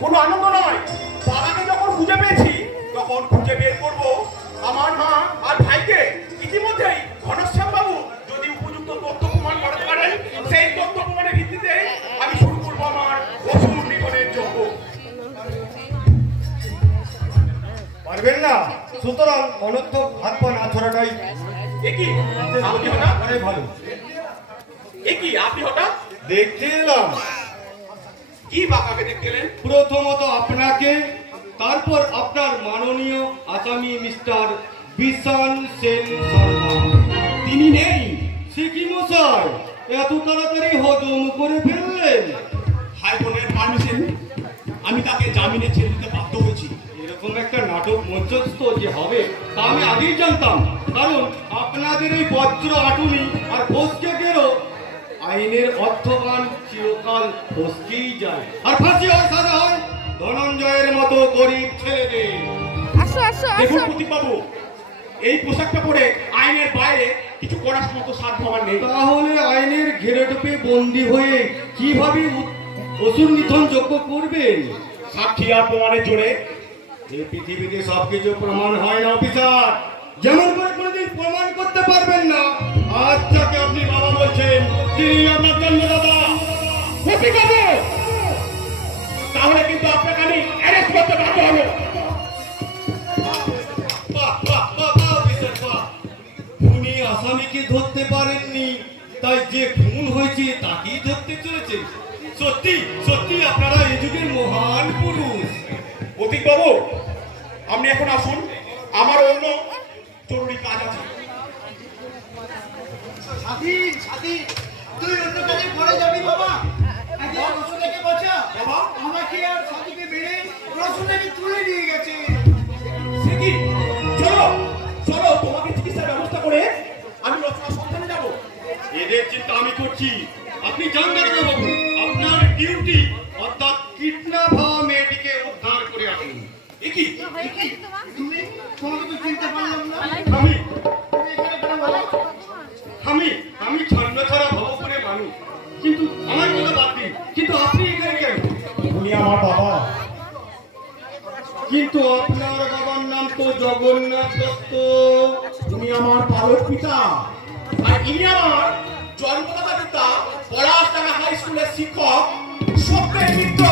কোনো আনন্দ নয়। বাবাকে যখন খুঁজে পেয়েছি তখন খুঁজে বের করব আমার মা আর ভাইকে। ইতিমধ্যেই ঘনশ্যাম বাবু যদি উপযুক্ত তথ্য প্রমাণ করতে পারেন, সেই তথ্য প্রমাণের ভিত্তিতে আমি শুরু করবো আমার অসুর নিধনের যজ্ঞ। পারবেন না, সুতরাং অনর্থক হাত পা না ছড়াটাই একই আপনি হঠাৎ ভালো। একই আপনি হঠাৎ দেখতে এলাম কি বাবাকে দেখতে এলেন? প্রথমত আপনাকে, তারপর আপনার মাননীয় আসামি মিস্টার বিশান সেন শর্মা। তিনি নেই। সে কি মশাই, এত তাড়াতাড়ি হজম করে ফেললেন? হাইকোর্টের পারমিশন, আমি তাকে জামিনে ছেড়ে দিতে বাধ্য হয়েছি। এরকম একটা নাটক মঞ্চস্থ যে হবে তা আমি আগেই জানতাম, কারণ আপনাদের এই বজ্র আটুনি আর ফসকেদেরও আইনের অর্থবান চিরকাল ফসকেই যায়, আর ফাঁসি হয়, সাজা হয় ধনঞ্জয়ের মতো গরিব ছেলেদের। দেখুন প্রদীপবাবু, এই পোশাকটা পরে আইনের বাইরে কিছু করার মতো সাধ্য আমার নেই। তাহলে আইনের ঘেরে ঢুকে বন্দী হয়ে কিভাবে অসুর নিধন যোগ্য করবেন? সাক্ষী আর প্রমাণের জোরে। এই পৃথিবীতে সবকিছু প্রমাণ হয় না অফিসার। যেমন করে কোনোদিন প্রমাণ করতে পারবেন না আজ যাকে আপনি বাবা বলছেন তিনি আপনার জন্মদাতা। তাহলে কিন্তু আপনাকে আমি অ্যারেস্ট করতে বাধ্য হবো। উনি আসামিকে ধরতে পারেননি, তাই যে খুন হয়েছে তাকেই ধরতে চলেছেন। সত্যি সত্যি আপনারা এই যুগের মহান পুরুষ। প্রদীপবাবু, আপনি এখন আসুন, আমার অন্য জরুরি কাজ আছে। সাথী তুই অন্য কাজে পড়ে যাবি বাবা। রসুনকে বাঁচা বাবা, আমাকে আর সাথীকে মেরে রসুনকে তুলে নিয়ে গেছে। সে কি? চলো চলো, তোমাকে চিকিৎসার ব্যবস্থা করে আমি রচনা সন্ধানে যাবো। এদের চিন্তা আমি করছি। আপনি জানবেন না বাবু, আপনার ডিউটি অর্থাৎ কিডন্যাপ হওয়া মেয়েটিকে উদ্ধার করে আনুন। এ কি? তুমি তোমাকে তো চিনতে পারলাম না। আমি তুমি এখানে কেন বাবা? আমি আমি ছন্ন ছাড়া ভব করে মানুষ, কিন্তু আমার কথা বাদ দিন। কিন্তু আপনি এখানে কেন? উনি আমার বাবা। কিন্তু আপনার বাবার নাম তো জগন্নাথ দত্ত। উনি আমার পালক পিতা, আর ইনি আমার জন্মদাতা পিতা, পলাশডাঙ্গা হাই স্কুলের শিক্ষক সত্যের মিত্র।